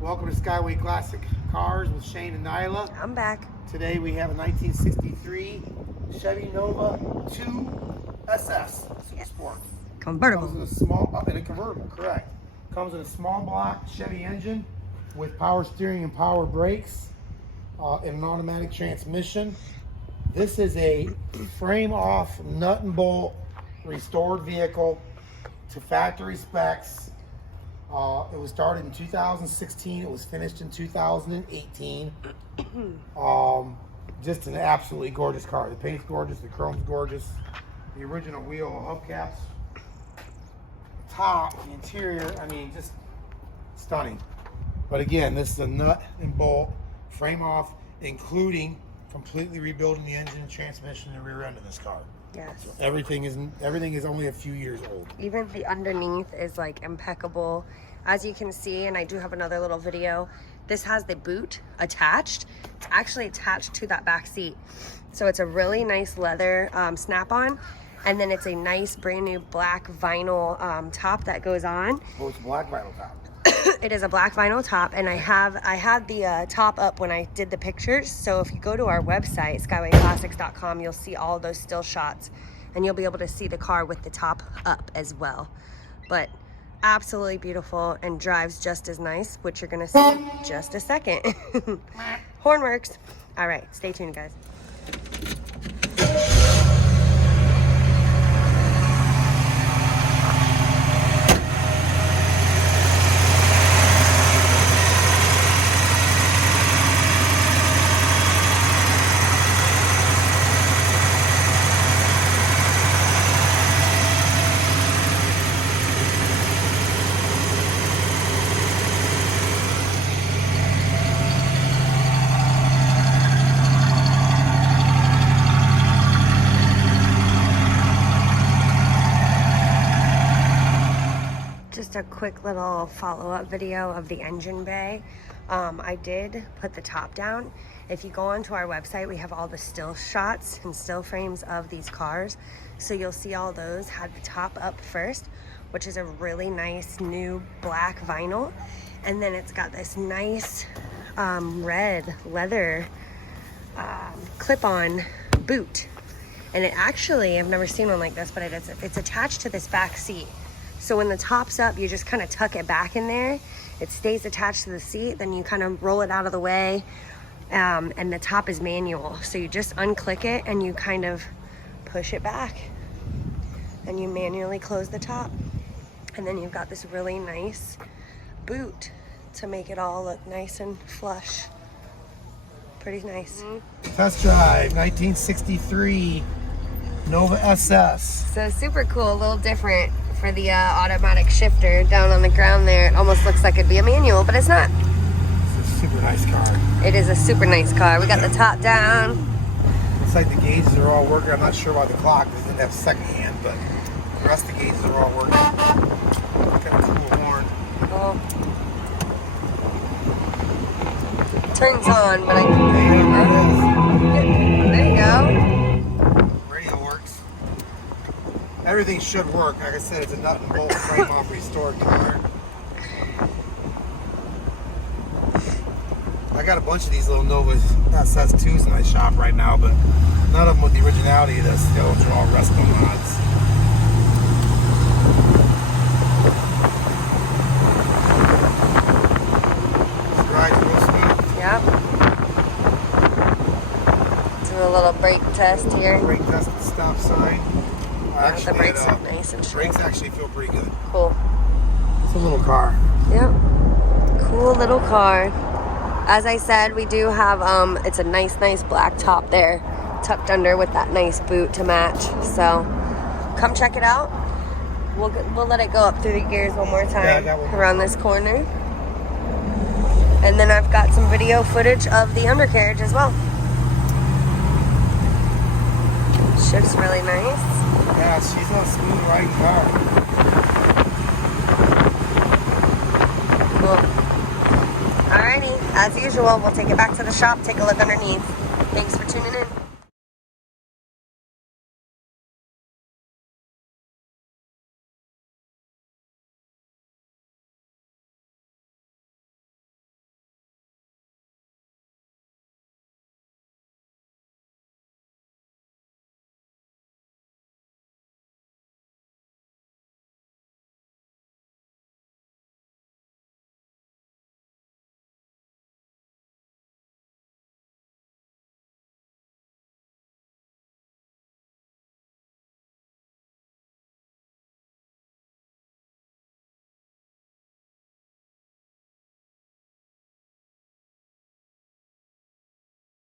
Welcome to Skyway Classic Cars with Shane and Nyla. I'm back. Today we have a 1963 Chevy Nova 2 SS Super Sport. Convertible. Comes in a small, in a convertible, correct. Comes in a small block Chevy engine with power steering and power brakes and an automatic transmission. This is a frame off, nut and bolt, restored vehicle to factory specs. It was started in 2016. It was finished in 2018. Just an absolutely gorgeous car. The paint's gorgeous. The chrome's gorgeous. The original wheel hubcaps, top, the interior. I mean, just stunning. But again, this is a nut and bolt frame off, including completely rebuilding the engine and transmission and rear end of this car. Yes. So everything is only a few years old. Even the underneath is like impeccable. As you can see, and I do have another little video, this has the boot attached. It's actually attached to that back seat. So it's a really nice leather snap-on. And then it's a nice brand new black vinyl top that goes on. Oh, it's a black vinyl top. It is a black vinyl top, and I had the top up when I did the pictures. So if you go to our website, skywayclassics.com, you'll see all those still shots, and you'll be able to see the car with the top up as well. But absolutely beautiful and drives just as nice, which you're gonna see in just a second. Horn works. All right, stay tuned, guys. Just a quick little follow-up video of the engine bay. I did put the top down. If you go onto our website, we have all the still shots and still frames of these cars. So you'll see all those had the top up first, which is a really nice new black vinyl. And then it's got this nice red leather clip-on boot. And it actually, I've never seen one like this, but it's attached to this back seat. So when the top's up, you just kind of tuck it back in there. It stays attached to the seat. Then you kind of roll it out of the way. And the top is manual. So you just unclick it and you kind of push it back. And you manually close the top. And then you've got this really nice boot to make it all look nice and flush. Pretty nice. Test drive, 1963 Nova SS. So super cool, a little different for the automatic shifter down on the ground there. It almost looks like it'd be a manual, but it's not. It's a super nice car. It is a super nice car. We got the top down. Looks like the gauges are all working. I'm not sure about the clock. It doesn't have second hand, but the rest of the gauges are all working. Got a cool horn. Oh. Turns on, but there you go. Radio works. Everything should work. Like I said, it's a nut and bolt frame off restored car. I got a bunch of these little Novas SS2s in my shop right now, but none of them with the originality of the stills are all resto mods. This ride's real smooth. Yep. Do a little brake test here. Brake test and stop sign. The brakes are nice and Brakes sharp. actually feel pretty good. Cool. It's a little car. Yep. Cool little car. As I said, we do have, it's a nice black top there, tucked under with that nice boot to match. So come check it out. We'll let it go up through the gears one more time around this corner. And then I've got some video footage of the undercarriage as well. Shifts really nice. Yeah, she's a smooth riding car. Cool. Alrighty, as usual, we'll take it back to the shop, take a look underneath. Thanks for tuning in.